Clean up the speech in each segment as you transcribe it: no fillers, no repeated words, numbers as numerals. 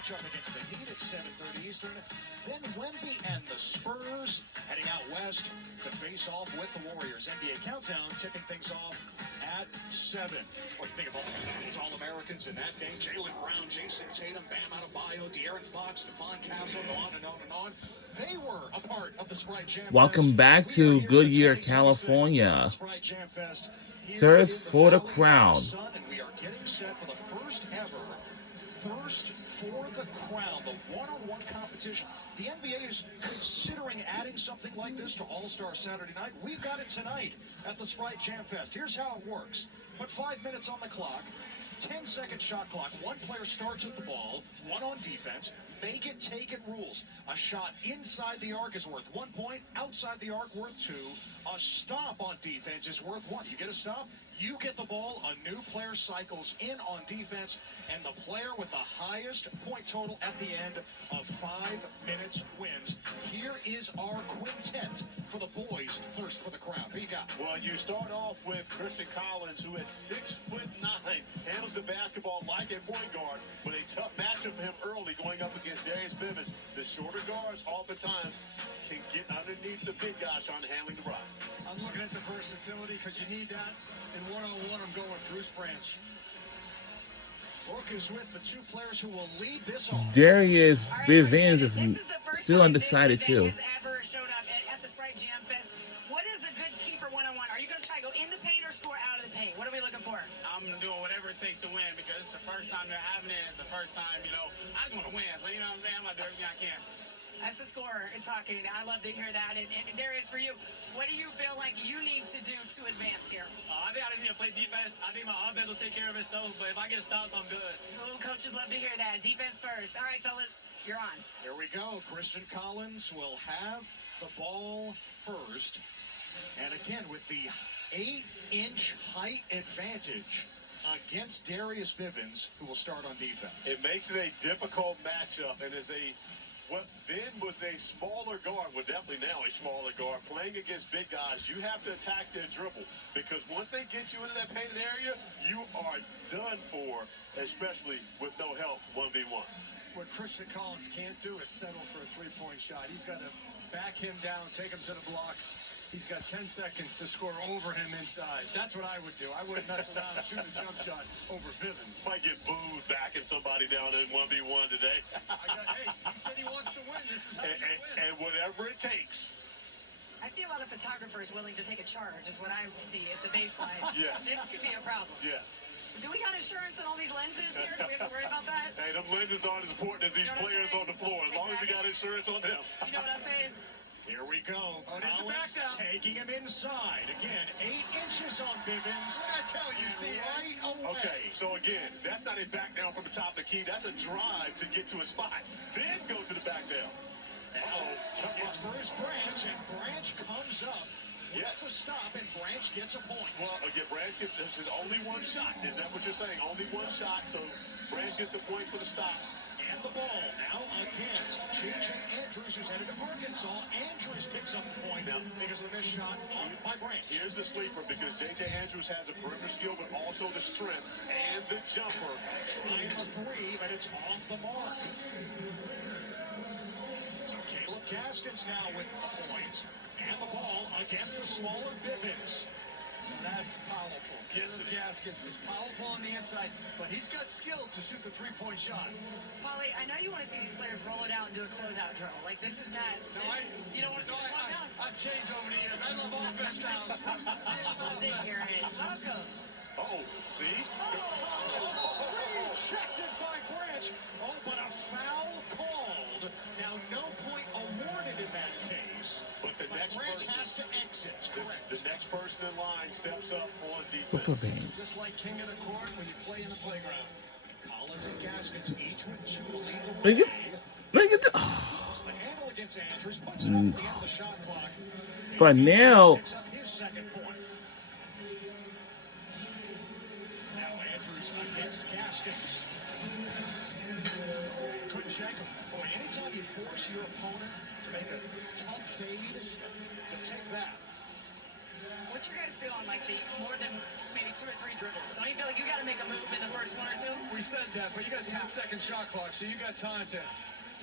matchup against the Heat at 7:30 Eastern. Then Wemby and the Spurs heading out west to face off with the Warriors. NBA Countdown tipping things off at 7. What do you think of all these All-Americans in that game? Jaylen Brown, Jason Tatum, Bam Adebayo, De'Aaron Fox, Stephon Castle, on and on and on. They were a part of the Sprite Jam Fest. Welcome back to Goodyear, California. Thirst for the crown. And we are getting set for the first ever Thirst for the Crown, the one-on-one competition. The NBA is considering adding something like this to All-Star Saturday Night. We've got it tonight at the Sprite Jam Fest. Here's how it works. Put 5 minutes on the clock. 10-second shot clock. One player starts at the ball, one on defense. Make it, take it rules. A shot inside the arc is worth 1 point. Outside the arc worth 2. A stop on defense is worth 1. You get a stop, you get the ball. A new player cycles in on defense, and the player with the highest point total at the end of 5 minutes wins. Here is our quintet for the boys' Thirst for the Crown. Who you got? Well, you start off with Christian Collins, who at 6'9", handles the basketball like a point guard, but a tough matchup for him early going up against Darius Bivens. The shorter guards oftentimes can get underneath the big guys trying to handling the rock. I'm looking at the versatility because you need that. In one-on-one, I'm going with Bruce Branch. Brooke is with the two players who will lead this off. Darius Bivens is still undecided too. Ever showed up at the Sprite Jam Fest. What is a good keeper one-on-one? Are you going to try to go in the paint or score out of the paint? What are we looking for? I'm doing whatever it takes to win because it's the first time they're having it. It's the first time, I just want to win. So, you know what I'm saying? I'm going to do everything I can. That's the scorer and talking. I love to hear that. And Darius, for you, what do you feel like you need to do to advance here? I think I just need to play defense. I think my offense will take care of itself. But if I get stops, I'm good. Oh, coaches love to hear that. Defense first. All right, fellas, you're on. Here we go. Christian Collins will have the ball first. And again, with the 8-inch height advantage against Darius Bivens, who will start on defense. It makes it a difficult matchup, and as what then was a smaller guard, well, definitely now a smaller guard, playing against big guys, you have to attack their dribble. Because once they get you into that painted area, you are done for, especially with no help 1v1. What Christian Collins can't do is settle for a three-point shot. He's got to back him down, take him to the block. He's got 10 seconds to score over him inside. That's what I would do. I wouldn't mess around and shoot a jump shot over Bivens. Might get booed backing somebody down in 1v1 today. Hey, he said he wants to win. This is how you win. And whatever it takes. I see a lot of photographers willing to take a charge, is what I see at the baseline. Yes. This could be a problem. Yes. Do we got insurance on all these lenses here? Do we have to worry about that? Hey, them lenses aren't as important as these players on the floor, as long as you got insurance on them. You know what I'm saying? Here we go. Collins taking him inside. Again, 8 inches on Bivens. What did I tell you? See right away. Okay, so again, that's not a back down from the top of the key. That's a drive to get to a spot. Then go to the back down. It's Bruce Branch, and Branch comes up with Yes. the stop, and Branch gets a point. Well, again, Branch gets this is only one shot. Is that what you're saying? Only one shot, so Branch gets the point for the stop. And the ball now against J.J. Andrews, who's headed to Arkansas. Andrews picks up the point now because of this shot by Branch. Here's the sleeper because J.J. Andrews has a perimeter skill, but also the strength and the jumper. Trying the three, but it's off the mark. So Caleb Gaskins now with the points and the ball against the smaller Bivens. That's powerful. Yes, Caleb Gaskins is powerful on the inside, but he's got skill to shoot the three-point shot. Polly, I know you want to see these players roll it out and do a closeout drill. Like, this is not... you don't want to see the closeout? I've changed over the years. I love offense now. I love to hear it. Welcome. Oh, see? Rejected by Branch. Oh, but a foul called. Now, no point awarded in that case. But the next Branch person, has to exit. Correct. the next person in line steps up on defense. Just like king of the court when you play in the playground. Collins and Gaskins each with 2 to lead the Look way. at Lost the handle against Andrews. Puts it up at the end of the shot clock. But now, Picks up his second point. Now Andrews against Gaskins. Couldn't shake him. Boy, anytime you force your opponent to make a tough fade, to take that. What's your guys feeling like the more than maybe 2 or 3 dribbles? Don't you feel like you got to make a move in the first 1 or 2? We said that, but you got a 10-second shot clock, so you got time to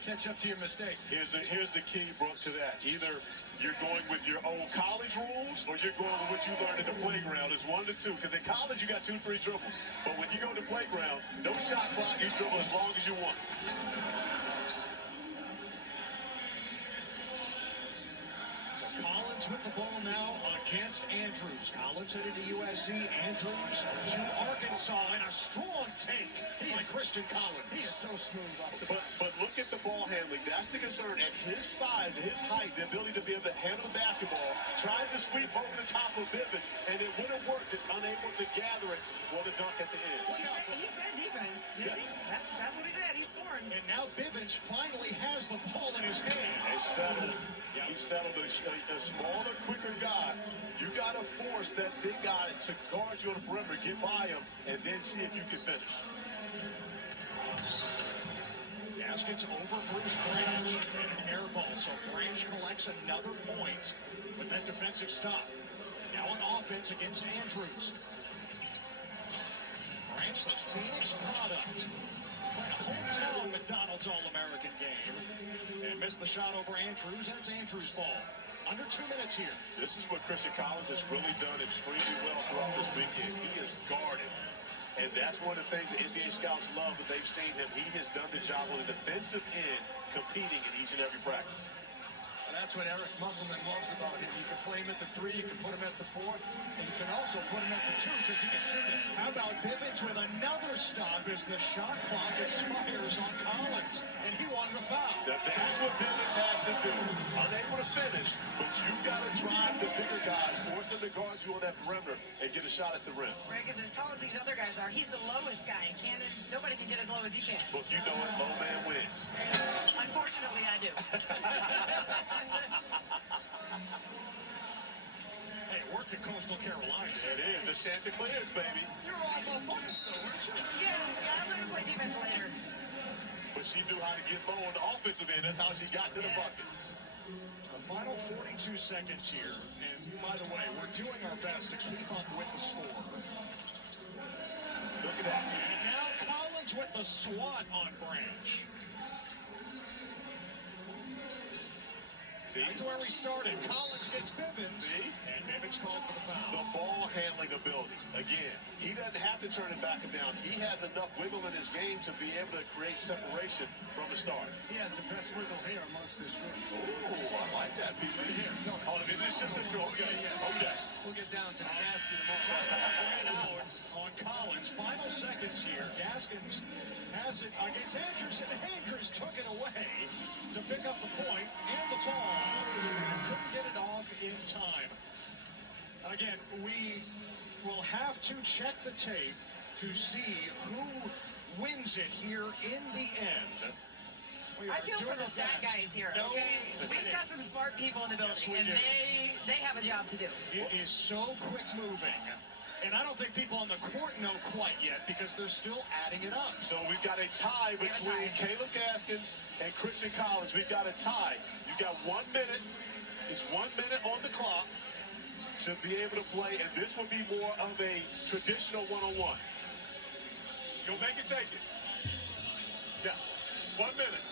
catch up to your mistake. Here's the key, Brooke, to that. Either you're going with your old college rules or you're going with what you learned in the playground. It's 1 to 2. Because in college, you got 2, 3 dribbles. But when you go to the playground, no shot clock, you dribble as long as you want. Collins with the ball now against Andrews. Collins headed to USC. Andrews to Arkansas, and a strong take by Christian Collins. He is so smooth off the But look at the ball handling. That's the concern. At his size, his height, the ability to be able to handle the basketball, tries to sweep over the top of Bivens, and it wouldn't work. Just unable to gather it for the dunk at the end. He said defense. Didn't he? That's what he said. He's scoring. And now Bivens finally has the ball in his hand. They settled. He settled a smaller, quicker guy. You got to force that big guy to guard you on the perimeter, get by him, and then see if you can finish. Gaskins over Bruce Branch and an air ball. So Branch collects another point with that defensive stop. Now on offense against Andrews. Branch, the Phoenix product. Playing a hometown McDonald's All-American game. And missed the shot over Andrews. That's Andrews' ball. Under 2 minutes here. This is what Christian Collins has really done extremely well throughout this weekend. He is guarded. And that's one of the things that NBA scouts love that they've seen him. He has done the job on the defensive end, competing in each and every practice. And that's what Eric Musselman loves about him. You can play him at the 3, you can put him at the 4, and you can also put him at the 2 because he can shoot it. How about Bivens with another stop as the shot clock expires on Collins? And he wanted a foul. That's what Bivens has to do. Unable to finish, but you've got to drive the bigger guys, force them to guard you on that perimeter, and get a shot at the rim. Right, because as tall as these other guys are, he's the lowest guy in Canada. Nobody can get as low as he can. Look, you know it, low man wins. Unfortunately, I do. Hey, it worked at Coastal Carolina. It is the Chanticleers, baby. You're off on buckets, though, weren't you? Yeah, I'm going to play defense later. But she knew how to get low on the offensive end. That's how she got to the buckets. The final 42 seconds here. And by the way, we're doing our best to keep up with the score. Look at that. And now Collins with the swat on Branch. See? That's where we started. Collins gets Bivens. See? And Bivens called for the foul. The ball handling ability. Again, he doesn't have to turn it back and down. He has enough wiggle in his game to be able to create separation from the start. He has the best wiggle here amongst this group. Ooh, I like that, PB. Oh, this is just okay. Okay. We'll get down to the basket tomorrow. Ran out on Collins. Final seconds here. Gaskins has it against Andrews, and Andrews took it away to pick up the point and the ball. And couldn't get it off in time. Again, we will have to check the tape to see who wins it here in the end. We I are feel doing for the our stat best. guys here, No, okay? We've got some smart people in the building, Yes, we and do. they have a job to do. It is so quick moving. And I don't think people on the court know quite yet because they're still adding it up. So we've got a tie We have a between tie. Caleb Gaskins and Christian Collins. We've got a tie. You got 1 minute. It's 1 minute on the clock to be able to play, and this will be more of a traditional one-on-one. Go make it, take it. Yeah, 1 minute.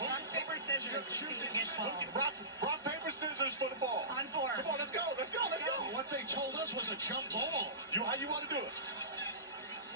Rock, paper, scissors to see who gets ball. Rock, paper, scissors for the ball. On 4. Come on, let's go, let's go, let's go. What they told us was a jump ball. How you want to do it?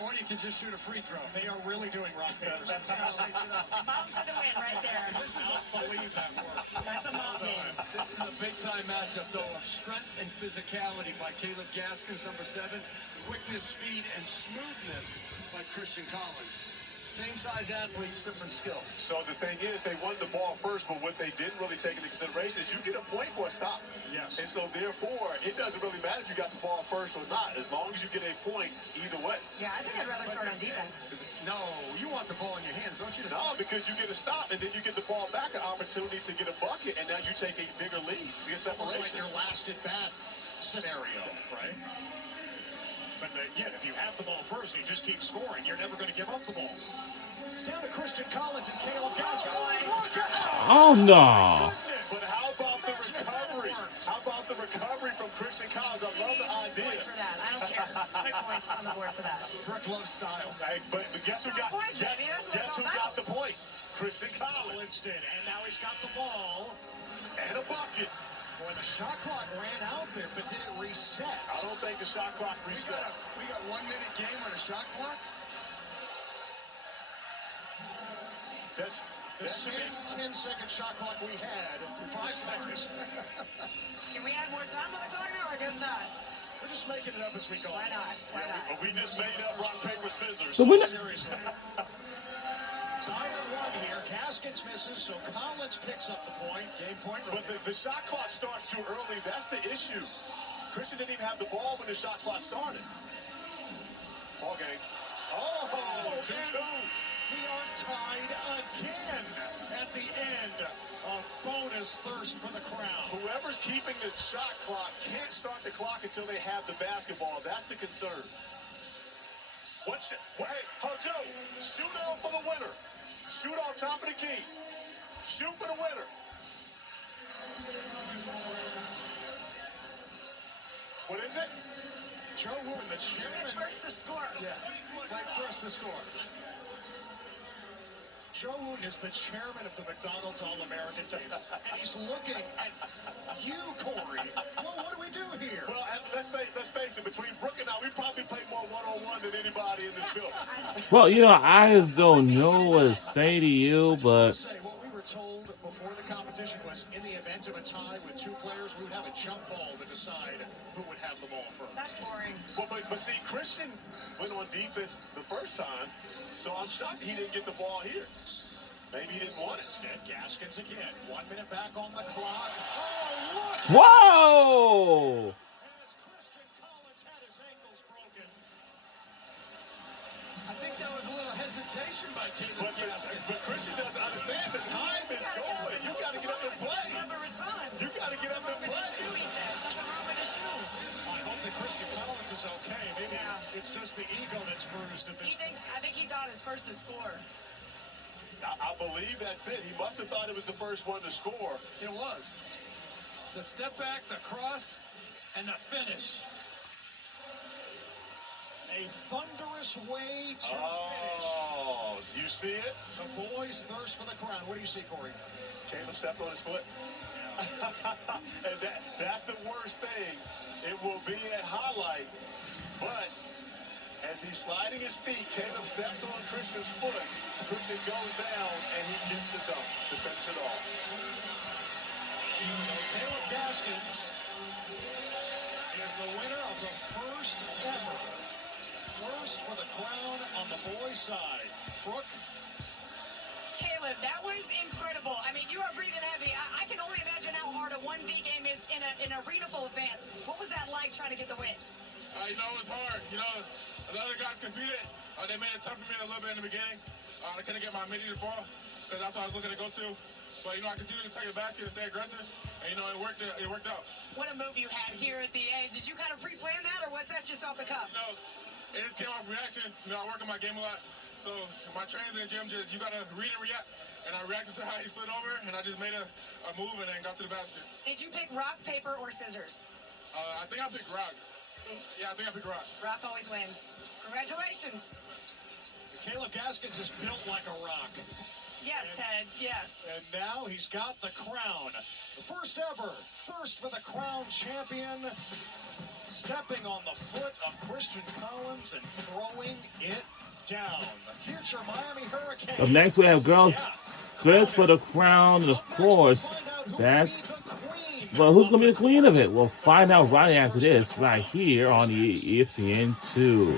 Or you can just shoot a free throw. They are really doing rock, paper, scissors. Mom for the win right there. This is Believe that work. That's a mom game. This is a big-time matchup, though, of strength and physicality by Caleb Gaskins, number 7. Quickness, speed, and smoothness by Christian Collins. Same-size athletes, different skill. So the thing is, they won the ball first, but what they didn't really take into consideration is you get a point for a stop. Yes. And so therefore, it doesn't really matter if you got the ball first or not, as long as you get a point either way. Yeah, I think I'd rather start on defense. No, you want the ball in your hands, don't you? No, because you get a stop, and then you get the ball back, an opportunity to get a bucket, and now you take a bigger lead. So you get Almost like separation. your last at bat scenario, right? But again, if you have the ball first and you just keep scoring, you're never going to give up the ball. It's down to Christian Collins and Caleb Gaskins. Oh, boy. Oh no! But Collins, I love the idea. Points for that. I don't care. Put points on the board for that. Brooke loves style. Hey, but guess who got? Points, baby. That's what Guess it's who all got about. the point? Christian Collins Collins did, and now he's got the ball. and a bucket. Boy, the shot clock ran out there, but did it reset? I don't think the shot clock reset. We got 1 minute game with a shot clock. That's The same 10-second shot clock we had. 5 seconds. Can we add more time on the clock now, or does not? We're just making it up as we go. Why not? Why not? But we just made up rock, paper, scissors. The winner. Seriously. Tied at 1 here. Gaskins misses, so Collins picks up the point. Game point. But the shot clock starts too early. That's the issue. Christian didn't even have the ball when the shot clock started. Ball game. Oh, 2-2. We are tied again at the end of bonus thirst for the crown. Whoever's keeping the shot clock can't start the clock until they have the basketball. That's the concern. What's it? Well, hey, Joe, shoot off for the winner. Shoot off top of the key. Shoot for the winner. What is it? Joe Wooten, the He said chairman. first to score. Yeah, like first to score. Joe Wooten is the chairman of the McDonald's All-American team, and he's looking at you, Corey. Well, what do we do here? Well, let's face it. Between Brooke and I, we probably play more one-on-one than anybody in this building. Well, you know, I just don't know what to say to you, but Say, what we were told before the competition was in the event of a tie with 2 players, we would have a jump ball to decide who would have the ball first. That's boring. But see, Christian went on defense the first time, so I'm shocked he didn't get the ball here. Maybe he didn't want it. Instead, Gaskins again. 1 minute back on the clock. Oh, look! whoa! As Christian Collins had his ankles broken. I think that was a little hesitation by Caleb But Gaskins. Christian doesn't understand the time is going. You got to get up and play. Get up and respond. You got to get up and Something wrong with his play. shoe, he says. Something wrong with his shoe. I hope that Christian Collins is okay. Maybe Yeah. it's just the ego that's bruised at this I think he thought his first to score. I believe that's it. He must have thought it was the first one to score. It was. The step back, the cross, and the finish. A thunderous way to finish. Oh, you see it? The boys thirst for the crown. What do you see, Corey? Caleb stepped on his foot. And that's the worst thing. It will be a highlight, but as he's sliding his feet, Caleb steps on Christian's foot. Christian goes down, and he gets the dunk to finish it off. So Caleb Gaskins is the winner of the first ever First for the crown on the boys' side. Brooke? Caleb, that was incredible. I mean, you are breathing heavy. I can only imagine how hard a 1v game is in an arena full of fans. What was that like trying to get the win? You know, it was hard. You know, the other guys competed. They made it tough for me a little bit in the beginning. I couldn't get my midi to fall because that's what I was looking to go to. But, you know, I continued to take the basket and stay aggressive. And, you know, it worked out. What a move you had here at the end. Did you kind of pre-plan that, or was that just off the cuff? You know, it just came off reaction. You know, I work on my game a lot. So my trainers in the gym you got to read and react. And I reacted to how he slid over, and I just made a move and then got to the basket. Did you pick rock, paper, or scissors? I think I picked rock. See, Yeah, I think I picked rock. rock always wins. Congratulations. Caleb Gaskins is built like a rock. Yes, Ted, yes. And now he's got the crown. The first ever Thirst for the Crown champion. Stepping on the foot of Christian Collins and throwing it down. The future Miami Hurricanes. Up next, we have girls Thirst for the crown, and of course, that's. Well, who's going to be the queen of it? We'll find out right after this, right here on the ESPN2.